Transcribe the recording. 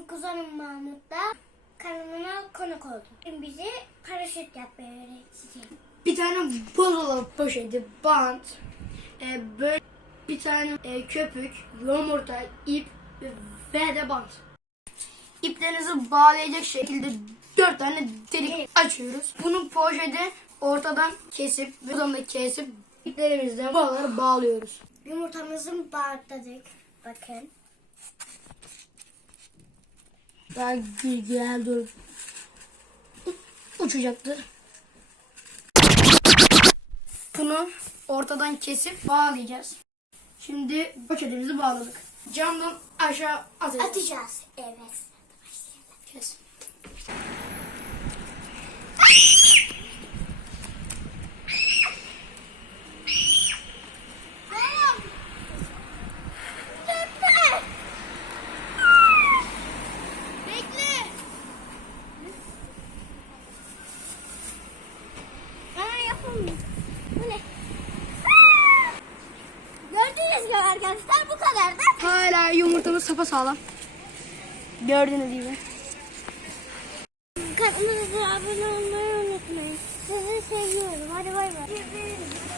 Benim kuzenim Mahmut da kanalına konuk oldu. Bize paraşüt yapmayı öğretecek. Bir tane buzdolabı poşeti, bant, e, böyle bir tane e, köpük, yumurta, ip ve de bant. İplerinizi bağlayacak şekilde dört tane delik açıyoruz. Bunu poşeti ortadan kesip, buradan da kesip iplerimizle buraları bağlıyoruz. Yumurtamızı bağladık. Bakın. Daha güzel dur. Uçacaktı. Bunu ortadan kesip bağlayacağız. Şimdi poşetimizi bağladık. Camdan aşağı atacağız. Atacağız. Evet. Arkadaşlar bu kadar da. Hala yumurtamız sapasağlam. Gördüğünüz gibi. Kanalımıza abone olmayı unutmayın. Sizi seviyorum. Hadi. Bay bay.